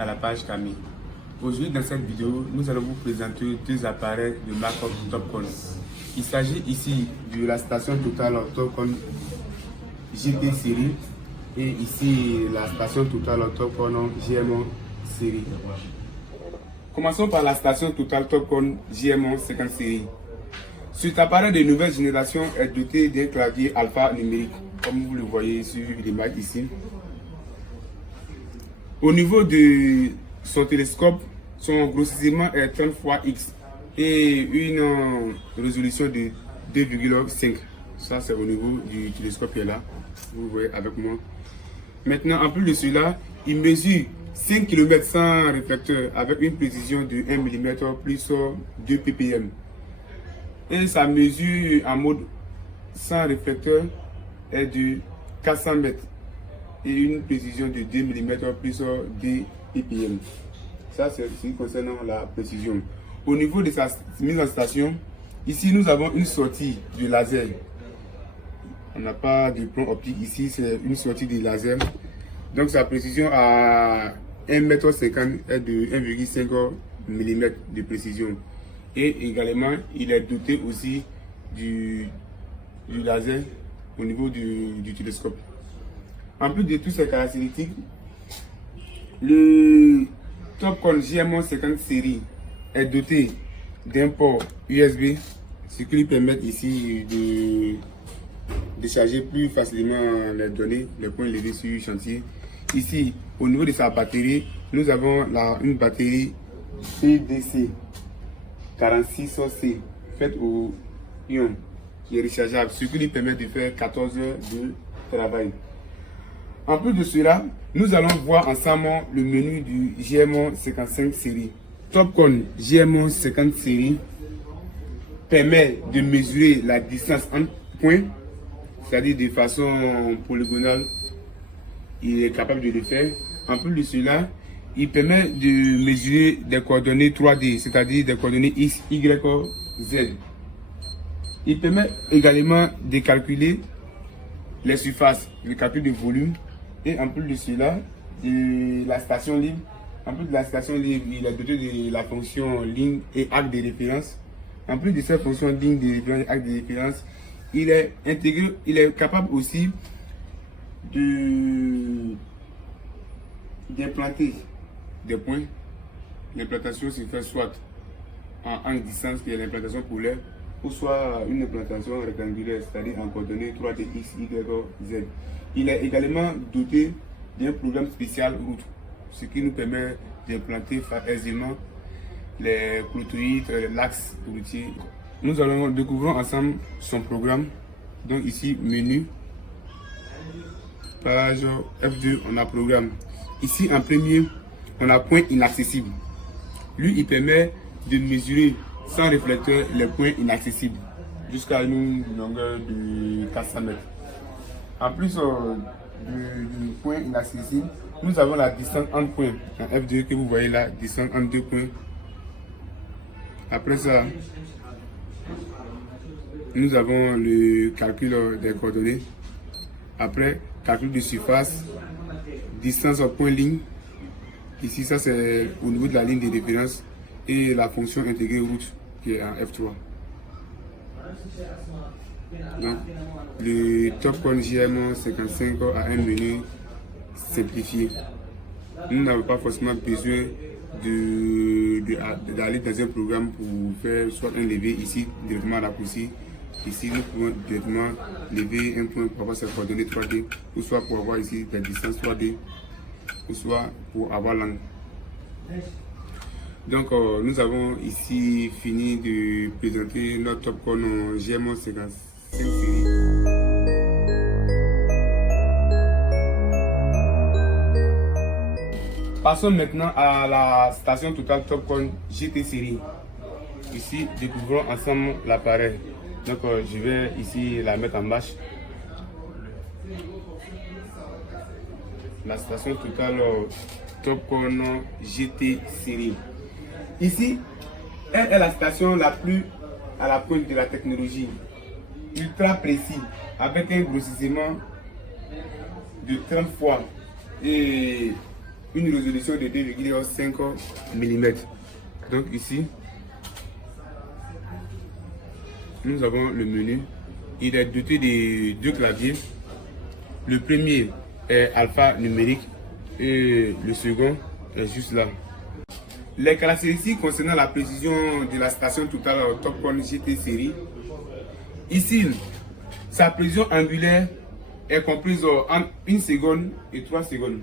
à la page Camille. Aujourd'hui, dans cette vidéo, nous allons vous présenter deux appareils de marque Topcon. Il s'agit ici de la station Total Topcon GT série et ici la station Total Topcon GMO série. Commençons par la station Total Topcon GMO 50 série. Cet appareil de nouvelle génération est doté d'un clavier alpha numérique, comme vous le voyez sur l'image ici. Au niveau de son télescope, son grossissement est 30 x X et une résolution de 2,5. Ça, c'est au niveau du télescope qui est là. Vous voyez avec moi. Maintenant, en plus de cela, il mesure 5 km sans réflecteur avec une précision de 1 mm plus 2 ppm. Et sa mesure en mode sans réflecteur est de 400 mètres et une précision de 2 mm plus 2 ppm. Ça, c'est ce qui concerne la précision. Au niveau de sa mise en station, ici nous avons une sortie de laser. On n'a pas de plomb optique ici, c'est une sortie de laser. Donc sa précision à 1,50 m est de 1,5 mm de précision. Et également, il est doté aussi du laser au niveau du télescope. En plus de toutes ces caractéristiques, le Topcon GMO 50 série est doté d'un port USB, ce qui lui permet ici de charger plus facilement les données, les points levés sur le chantier. Ici, au niveau de sa batterie, nous avons une batterie EDC 46C faite au ion qui est rechargeable, ce qui lui permet de faire 14 heures de travail. En plus de cela, nous allons voir ensemble le menu du GMO 55 série. Topcon GMO 50 série permet de mesurer la distance entre points, c'est-à-dire de façon polygonale. Il est capable de le faire. En plus de cela, il permet de mesurer des coordonnées 3D, c'est-à-dire des coordonnées X, Y, Z. Il permet également de calculer les surfaces, le calcul de volume. Et en plus de cela, de la station libre. En plus de la station libre, il est doté de la fonction ligne et axe de référence. En plus de cette fonction ligne de référence et axe de référence, il est intégré, il est capable aussi d'implanter des points. L'implantation se fait soit en angle distance, qui est l'implantation polaire, ou soit une implantation rectangulaire, c'est-à-dire en coordonnées 3D X, Y, Z. Il est également doté d'un programme spécial route, ce qui nous permet d'implanter aisément les clôturites, l'axe routier. Nous allons découvrir ensemble son programme. Donc ici, menu, page F2, on a programme. Ici, en premier, on a point inaccessible. Lui, il permet de mesurer sans réflecteur les points inaccessibles jusqu'à une longueur de 400 mètres. En plus du point inaccessible, nous avons la distance entre points, en F2 que vous voyez là, distance entre deux points. Après ça, nous avons le calcul des coordonnées. Après, calcul de surface, distance au point ligne. Ici, ça c'est au niveau de la ligne de référence et la fonction intégrée route qui est en F3. Donc, le Topcon GMO 55 a un menu simplifié. Nous n'avons pas forcément besoin d'aller dans un programme pour faire soit un levé ici, directement raccourci. Ici, nous pouvons directement lever un point pour avoir ses coordonnées 3D, ou soit pour avoir ici des distances 3D, ou soit pour avoir l'angle. Donc, nous avons ici fini de présenter notre Topcon GMO 55 série. Passons maintenant à la station Total Topcon GT série. Ici, découvrons ensemble l'appareil. Donc, je vais ici la mettre en marche. La station Total Topcon GT série. Ici, elle est la station la plus à la pointe de la technologie, ultra précis, avec un grossissement de 30 fois et une résolution de 2,5 mm. Donc ici, nous avons le menu. Il est doté de deux claviers. Le premier est alphanumérique et le second est juste là. Les caractéristiques concernant la précision de la station totale Topcon GT série. Ici, sa précision angulaire est comprise en 1 seconde et 3 secondes.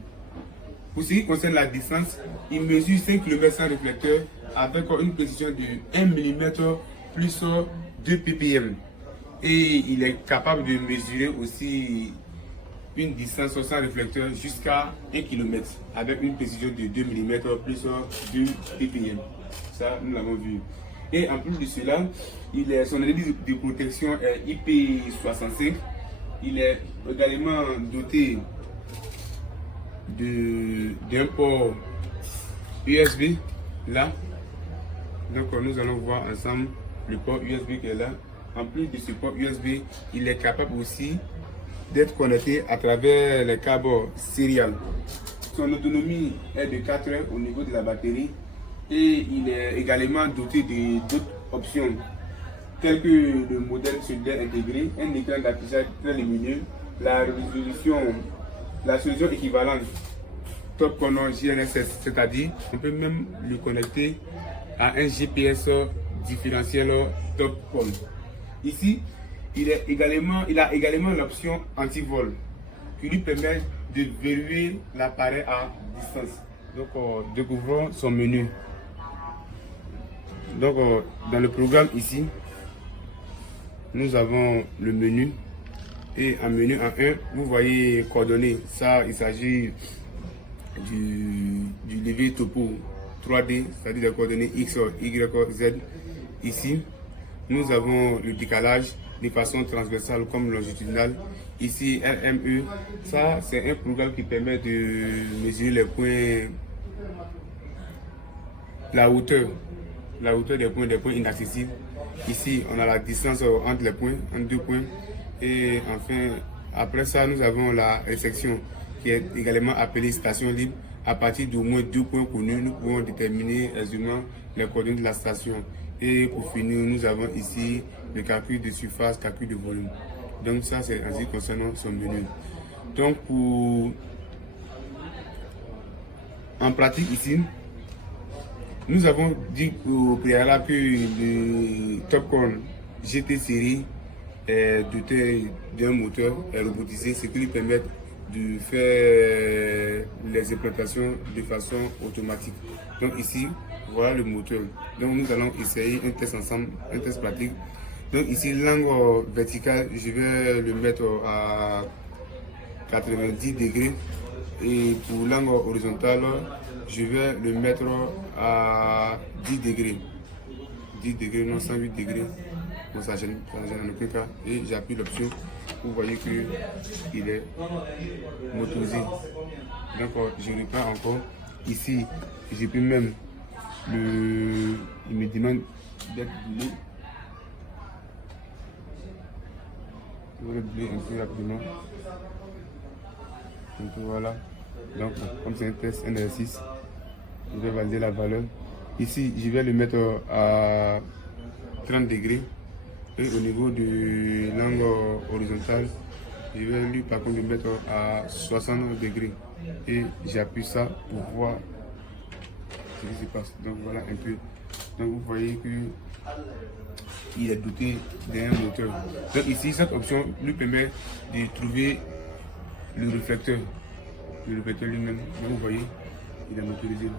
Pour ce qui concerne la distance, il mesure 5 km sans réflecteur avec une précision de 1 mm plus 2 ppm. Et il est capable de mesurer aussi une distance sans réflecteur jusqu'à 1 km avec une précision de 2 mm plus 2 ppm. Ça, nous l'avons vu. Et en plus de cela, son indice de protection est IP65. Il est également doté d'un port USB là. Donc nous allons voir ensemble le port USB qui est là. En plus de ce port USB, il est capable aussi d'être connecté à travers les câbles sérial. Son autonomie est de 4 heures au niveau de la batterie et il est également doté d'autres options telles que le modèle cellulaire intégré, un écran d'affichage très lumineux, la solution équivalente Topcon GNSS, c'est-à-dire on peut même le connecter à un GPS différentiel Topcon. Ici, il a également l'option anti-vol qui lui permet de verrouiller l'appareil à distance. Donc, découvrons son menu. Donc, dans le programme ici, nous avons le menu. Et en menu en 1, vous voyez coordonnées. Ça, il s'agit du levier topo 3D, c'est-à-dire des coordonnées X, Y, Z. Ici, nous avons le décalage de façon transversale comme longitudinale. Ici, RME, ça c'est un programme qui permet de mesurer les points, la hauteur des points inaccessibles. Ici, on a la distance entre les points, entre deux points. Et enfin, après ça, nous avons la section qui est également appelée station libre. À partir d'au moins 2 points connus, nous pouvons déterminer aisément les coordonnées de la station. Et pour finir, nous avons ici le calcul de surface, calcul de volume. Donc ça, c'est ainsi concernant son menu. Donc en pratique ici, nous avons dit au préalable que le Topcon GT série est doté d'un moteur robotisé, ce qui lui permet de faire les implantations de façon automatique. Donc ici, voilà le moteur. Donc nous allons essayer un test ensemble, un test pratique. Donc ici, l'angle vertical, je vais le mettre à 90 degrés. Et pour l'angle horizontal, je vais le mettre à 10 degrés. 10 degrés, non 108 degrés. Bon, ça gêne en aucun cas. Et j'appuie l'option. Vous voyez qu'il est motorisé. Donc je reprends encore. Ici, j'ai pu même il me demande d'être blé. Je vais le blé un peu rapidement. Donc voilà. Donc comme c'est un test, un exercice, je vais valider la valeur. Ici, je vais le mettre à 30 degrés. Et au niveau de l'angle horizontal, je vais lui par contre le mettre à 60 degrés. Et j'appuie ça pour voir ce qui se passe. Donc voilà un peu. Donc vous voyez que il est doté d'un moteur. Donc ici, cette option lui permet de trouver le réflecteur. Le réflecteur lui-même. Donc vous voyez, il est motorisé.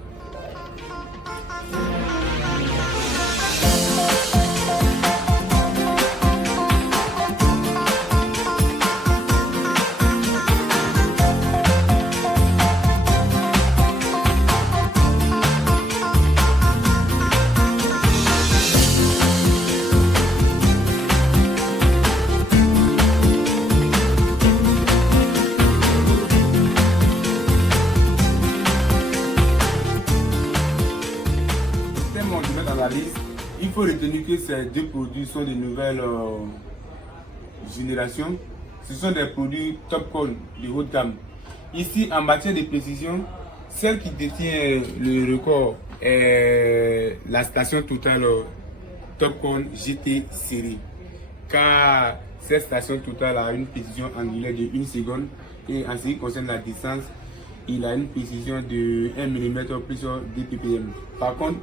Il faut retenir que ces deux produits sont de nouvelles générations. Ce sont des produits Topcon de haut de gamme. Ici, en matière de précision, Celle qui détient le record est la station Total Topcon GT série. Car cette station Total a une précision angulaire de 1 seconde et en ce qui concerne la distance, il a une précision de 1 mm plus 2 ppm. Par contre,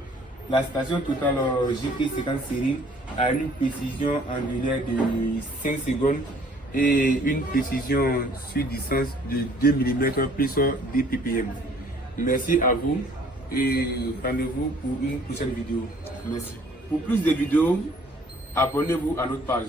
la station Total GT50 série a une précision angulaire de 5 secondes et une précision sur distance de 2 mm plus 2 ppm. Merci à vous et rendez-vous pour une prochaine vidéo. Merci. Pour plus de vidéos, abonnez-vous à notre page.